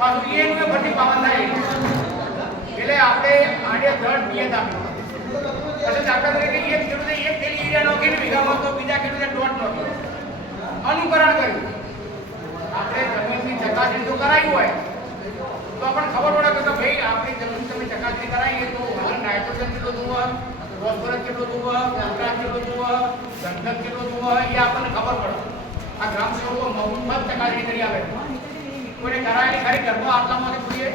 પાછું એનું ભરતી પાવન થાય એટલે આપણે આડે ધડ નિયત આપ્યું. પછી દાખલા તરીકે એક ખેડૂતે એક થેલી યુરિયા નાખીને વીઘામાં તો બીજા ખેડૂતે દોઢ નાખ્યું. અનુકરણ કર્યું. આપણે જમીનની ચકાસણી જો કરાવી હોય તો આપણને ખબર પડે કે ભાઈ આપણી જમીન તમે ચકાસણી કરાવીએ તો નાઇટ્રોજન કેટલું જોવે, ફોસ્ફરસ કેટલું જોવે, પોટાશ કેટલું જોવે, ગંધક કેટલું જોવે, એ આપણને ખબર પડે. આ ગ્રામ સેવકો મફત ચકાસણી કરી આવે. કોઈને કરાયેલી ખરી ઘરમાં આટલામાંથી પૂછીએ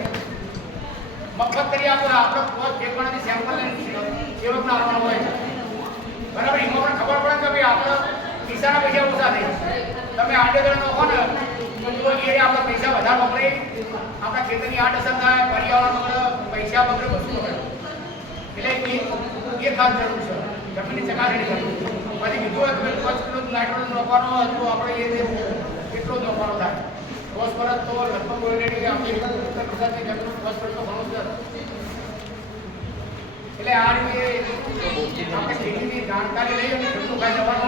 મફત કરી આપો. આપણે પોસ્ટ ફેંકવાથી સેમ્પલ લઈને સેવકને આપવાનો હોય છે. બરાબર, એમાં પણ ખબર પડે કે ભાઈ આપણે પૈસાના પૈસા ઓછા થઈ. તમે આડેધડ નાખો ને તો એ આપણે પૈસા વધારે વપરાય, આપણા ખેતરની આડઅસર થાય, પર્યાવરણ બગડે, પૈસા બગડે, વસ્તુ બગડે. એટલે એ ખાસ જરૂર છે જમીનની ચકાસણી કરવી. પછી કીધું હોય કે 5 કિલો નાઇટ્રોજન નાખવાનો હોય તો આપણે એ કેટલો જ નાખવાનો થાય. ફોસ્ફરસ તો લગભગ ઓલરેડી આપણી ઉત્તર ગુજરાતની જમીન ફોસ્ફરસ તો ઘણું છે. એટલે આ રીતે આપણે ખેતીની જાણકારી લઈ અને ખેડૂતો ખાઈ જવાનું